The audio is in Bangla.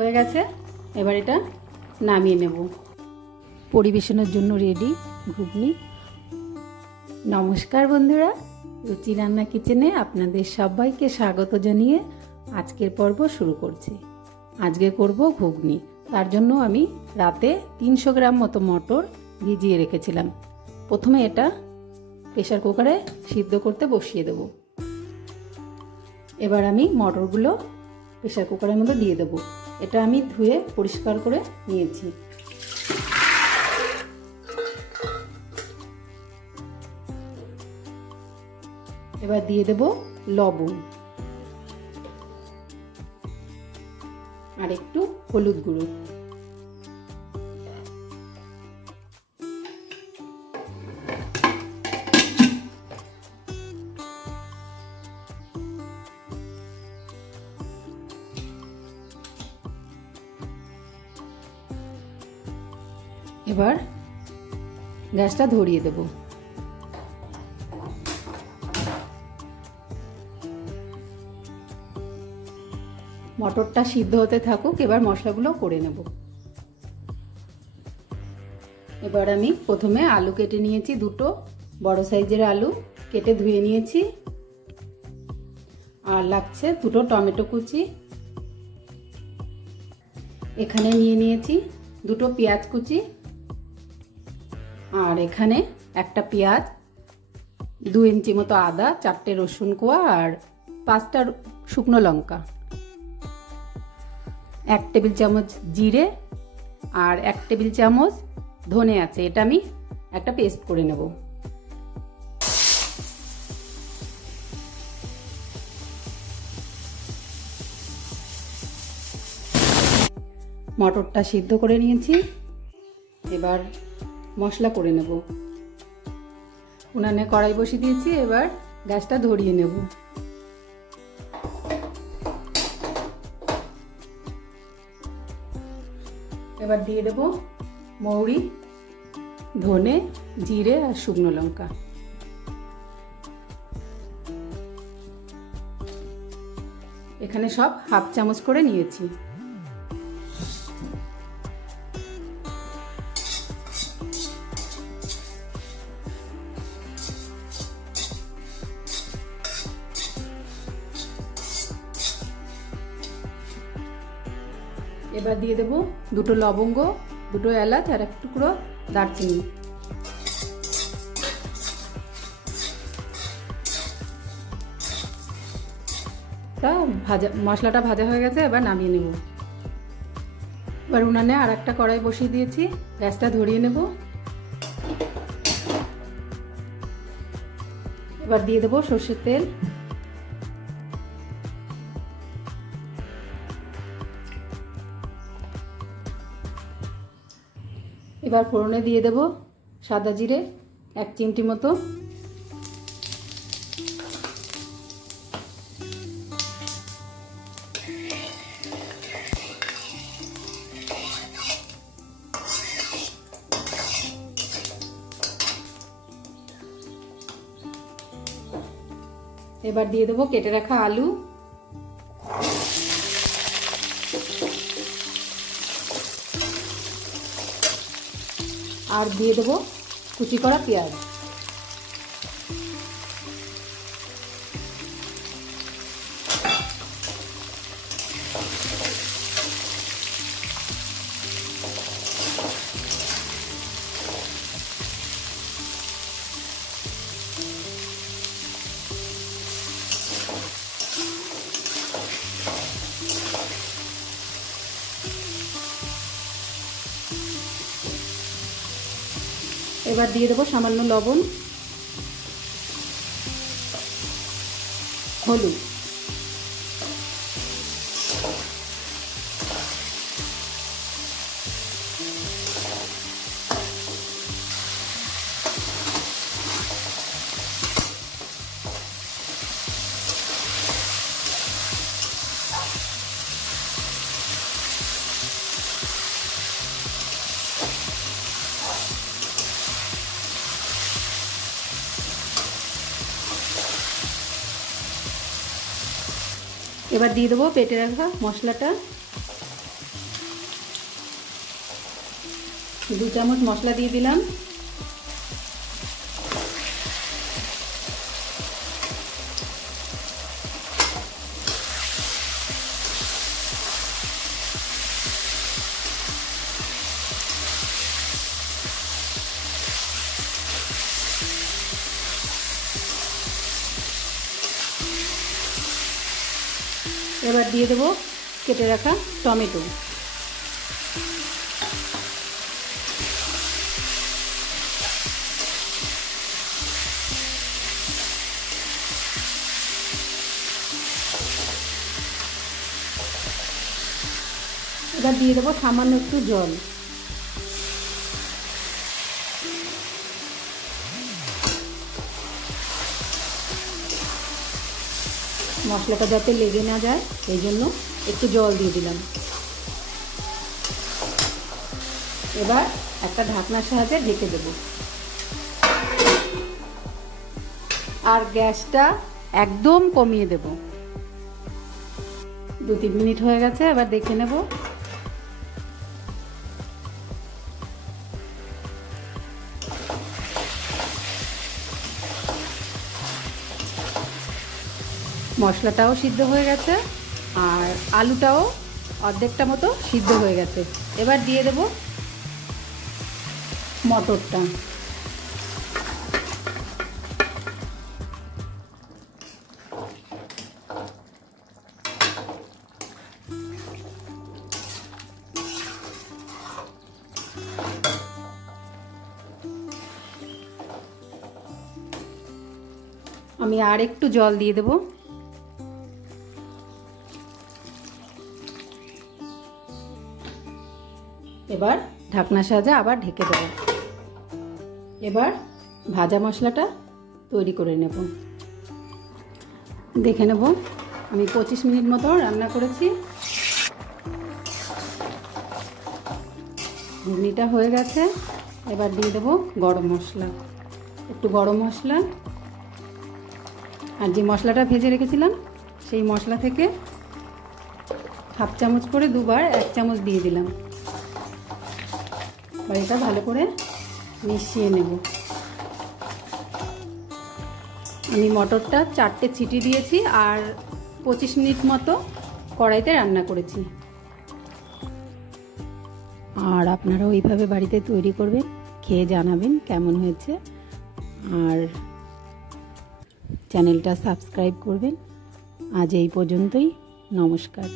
হয়ে গেছে। এবার এটা নামিয়ে নেব। পরিবেশনের জন্য রেডি ঘুগনি। নমস্কার বন্ধুরা, রুচি রান্না কিচেনে আপনাদের সবাইকে স্বাগত জানিয়ে আজকের পর্ব শুরু করছি। আজকে করব ঘুগনি। তার জন্য আমি রাতে 300 গ্রাম মতো মটর ভিজিয়ে রেখেছিলাম। প্রথমে এটা প্রেসার কুকারে সিদ্ধ করতে বসিয়ে দেব। এবার আমি মটরগুলো প্রেসার কুকারের মধ্যে দিয়ে দেব। এটা আমি ধুয়ে পরিষ্কার করে নিয়েছি। এবার দিয়ে দেব লবণ আর একটু হলুদ গুঁড়ো। এবার গ্যাসটা ধরিয়ে দেব। মটরটা সিদ্ধ হতে থাকুক, এবার মশলাগুলো করে নেব। এবার আমি প্রথমে আলু কেটে নিয়েছি, দুটো বড় সাইজের আলু কেটে ধুয়ে নিয়েছি। আর লাগছে দুটো টমেটো কুচি। এখানে নিয়ে নিয়েছি দুটো পেঁয়াজ কুচি। আর এখানে একটা পেঁয়াজ, 2 ইঞ্চি মতো আদা, 4টে রসুন কোয়া আর 5টা শুকনো লঙ্কা, 1 টেবিল চামচ জিরে আর 1 টেবিল চামচ ধনে আছে। এটা আমি একটা পেস্ট করে নেব। মটরটা সিদ্ধ করে নিয়েছি। এবার মশলা করে নেব। উনানে কড়াই বসিয়ে দিয়েছি। এবার গ্যাসটা ধরিয়ে নেব। এবার দিয়ে দেব মৌরি, ধনে, জিরে আর শুকনো লঙ্কা। এখানে সব হাফ চামচ করে নিয়েছি। এবার দিয়ে দেব দুটো লবঙ্গ, দুটো এলাচ আর এক টুকরো দারচিনি। মশলাটা ভাজা হয়ে গেছে। এবার নামিয়ে নেব। এবার উনানে আর একটা কড়াই বসিয়ে দিয়েছি। গ্যাসটা ধরিয়ে নেব। এবার দিয়ে দেব সর্ষের তেল। এবার ফোড়নে দিয়ে দেব সাদা জিরে 1 চিমটি মতো, এবার দিয়ে দেব কেটে রাখা আলু, আর দিয়ে দেবো কুচি করা পেঁয়াজ। এবার দিয়ে দেবো সামান্য লবণ, হলুদ, এবার দিয়ে দেবো বেটে রাখা মশলাটা। 2 চামচ মশলা দিয়ে দিলাম। এবার দিয়ে দেবো কেটে রাখা টমেটো। এবার দিয়ে দেবো সামান্য একটু জল। মশলাটা যাতে লেগে না যায় এই জন্য একটু জল দিয়ে দিলাম। এবার একটা ঢাকনার সাহায্যে ঢেকে দেব। আর গ্যাসটা একদম কমিয়ে দেব। 2-3 মিনিট হয়ে গেছে, এবার দেখে নেব। মশলাটাও সিদ্ধ হয়ে গেছে আর আলুটাও অর্ধেকটা মতো সিদ্ধ হয়ে গেছে। এবার দিয়ে দেব মটরটা। আমি আর একটু জল দিয়ে দেব। এবার ঢাকনার সাহায্যে আবার ঢেকে দেব। এবার ভাজা মশলাটা তৈরি করে নেব। দেখে নেব, আমি 25 মিনিট মতো রান্না করেছি। ঘুগনিটা হয়ে গেছে। এবার দিয়ে দেব গরম মশলা, একটু গরম মশলা, আর যে মশলাটা ভেজে রেখেছিলাম সেই মশলা থেকে হাফ চামচ করে দুবার 1 চামচ দিয়ে দিলাম। এটা ভালো করে মিশিয়ে নেব। আমি মটরটা 4টে সিটি দিয়েছি আর 25 মিনিট মতো কড়াইতে রান্না করেছি। আর আপনারা ওইভাবে বাড়িতে তৈরি করবেন, খেয়ে জানাবেন কেমন হয়েছে। আর চ্যানেলটা সাবস্ক্রাইব করবেন। আজ এই পর্যন্তই, নমস্কার।